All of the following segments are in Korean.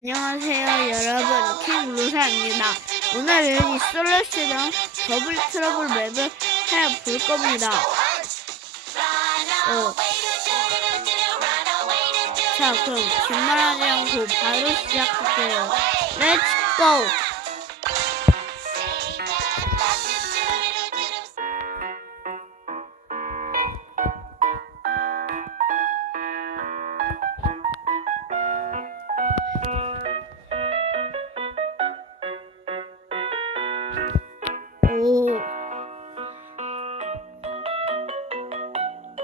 안녕하세요 여러분. 킹루사입니다. 오늘은 이 솔루시랑 더블 트러블 맵을 해볼 겁니다. 어. 자 그럼 긴말하지 않고 바로 시작할게요. 렛츠고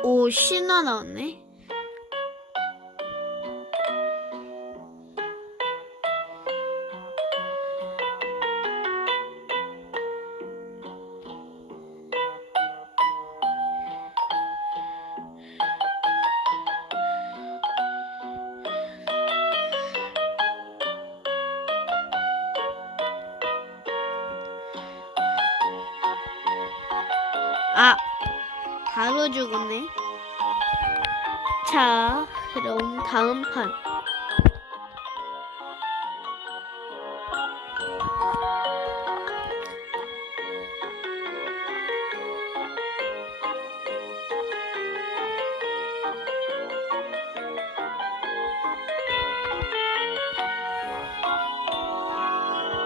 오, 신화 나왔네. 바로 죽었네. 자, 그럼 다음 판.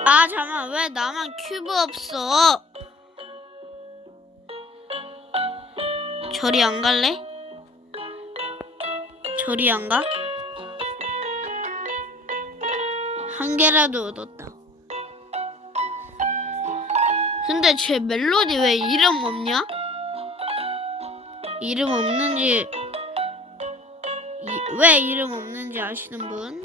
아, 잠깐, 왜 나만 큐브 없어? 저리 안 갈래? 저리 안 가? 한 개라도 얻었다. 근데 제 멜로디 왜 이름 없냐? 이름 없는지 이- 왜 이름 없는지 아시는 분?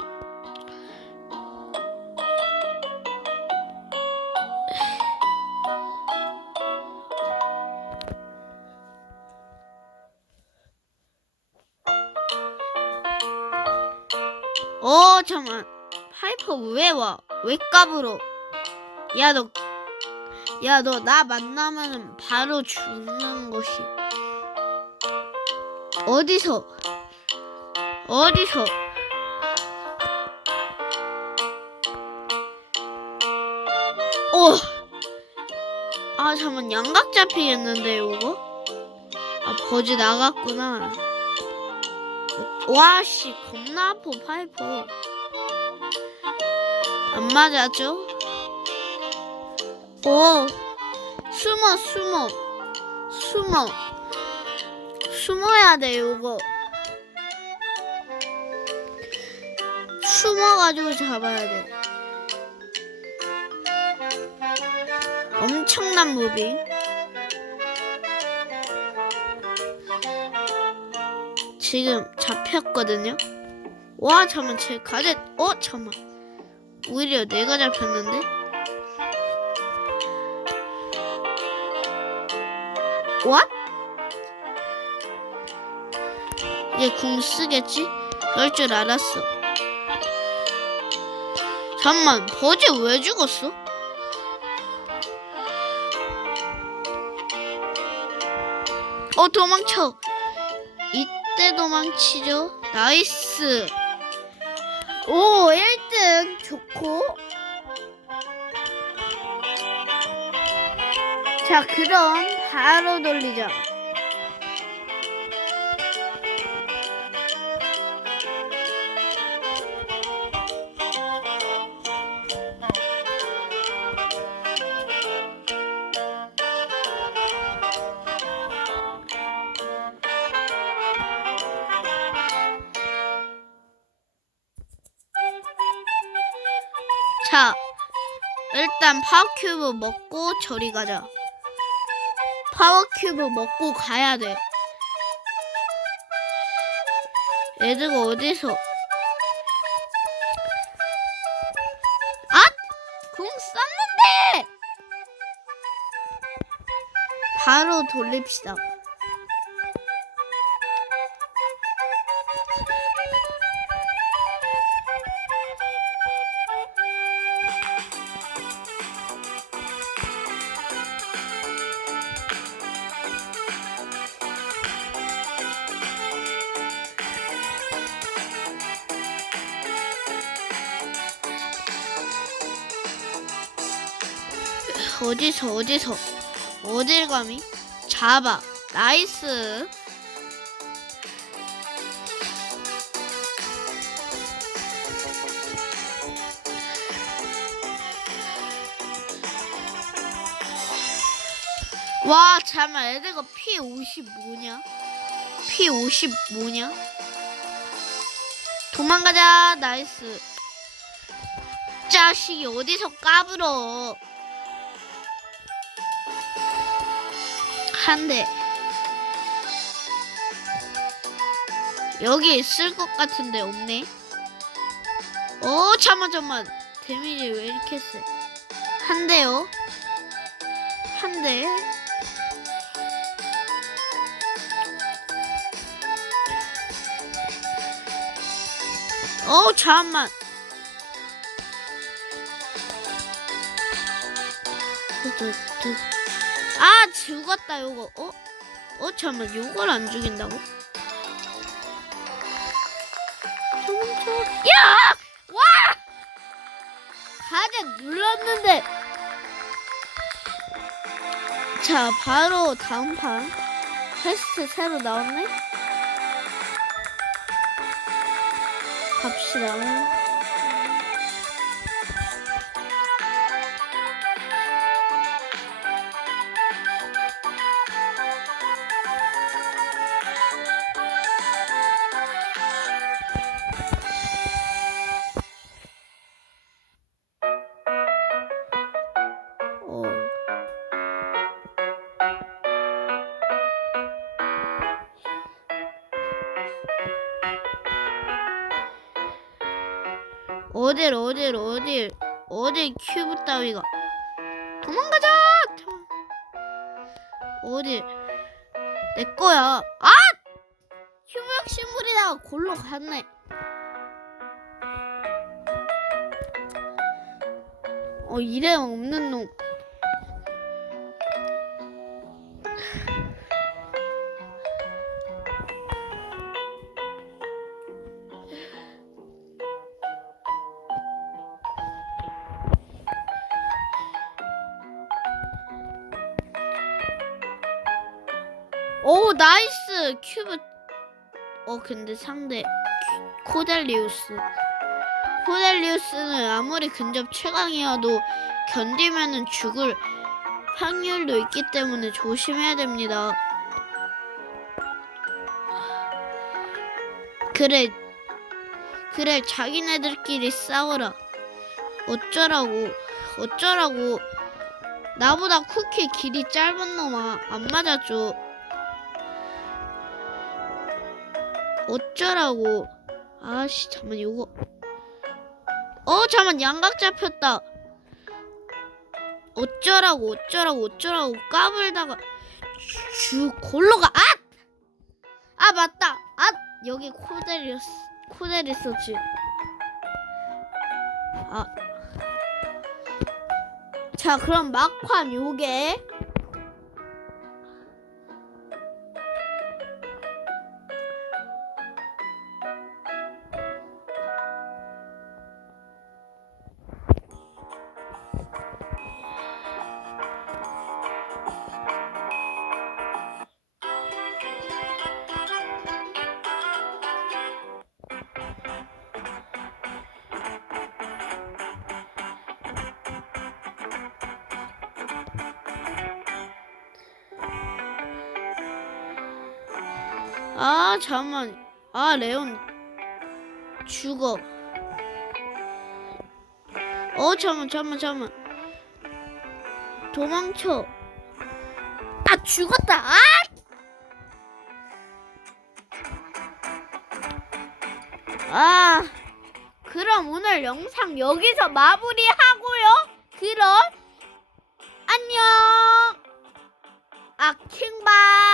어 잠깐 파이퍼 왜 와? 왜 까불어? 야 너 야 너 나 만나면 바로 죽는 것이 어디서 어디서 오. 아 잠깐 양각 잡히겠는데 이거? 아 버즈 나갔구나. 와씨 겁나 아파 파이퍼 안 맞았죠? 오 숨어 숨어. 숨어. 숨어야 돼 요거. 숨어가지고 잡아야 돼. 엄청난 무빙 지금 잡혔거든요. 와 잠만 제 가젯 어 잠만 오히려 내가 잡혔는데 왓? 이제 궁 쓰겠지? 그럴 줄 알았어. 잠만 버즈 왜 죽었어? 어 도망쳐. 이때 도망치죠. 나이스. 오, 1등 좋고. 자, 그럼 바로 돌리자. 자, 일단 파워큐브 먹고 저리 가자. 파워큐브 먹고 가야 돼. 애들가 어디서? 아! 궁 쐈는데! 바로 돌립시다. 어디서 어디서? 어딜 감히 잡아. 나이스. 와 잠깐 애들가 피50 뭐냐? 피50 뭐냐? 도망가자. 나이스. 자식이 어디서 까불어 한 대. 여기 있을 것 같은데 없네. 어 잠만 잠만. 데미지 왜 이렇게 세? 한 대요. 한 대. 어 잠만. 두두두. 아 죽었다 요거 어? 어 잠만 요걸 안 죽인다고? 야! 와! 가자 눌렀는데 자 바로 다음 판 퀘스트 새로 나왔네 갑시다 어딜 어딜 어딜 어딜 큐브 따위가. 도망가자! 참. 어딜? 내 거야. 아! 휴무역 식물이다가 골로 갔네. 어 이래 없는 놈 오 나이스. 큐브. 어 근데 상대 큐- 코델리우스. 코델리우스는 아무리 근접 최강이어도 견디면은 죽을 확률도 있기 때문에 조심해야 됩니다. 그래 그래 자기네들끼리 싸워라. 어쩌라고 어쩌라고. 나보다 쿠키 길이 짧은 놈아. 안 맞아줘 어쩌라고? 아씨 잠만 요거. 어 잠만 양각 잡혔다. 어쩌라고 어쩌라고 어쩌라고 까불다가 주 골로 가. 아! 아 맞다. 아 여기 코데리스 코데리스지 아 자 그럼 막판 요게 아 잠만. 아 레온. 죽어. 어 잠만 잠만 잠만. 도망쳐. 아 죽었다. 아! 아, 그럼 오늘 영상 여기서 마무리 하고요. 그럼 안녕. 아킹바이.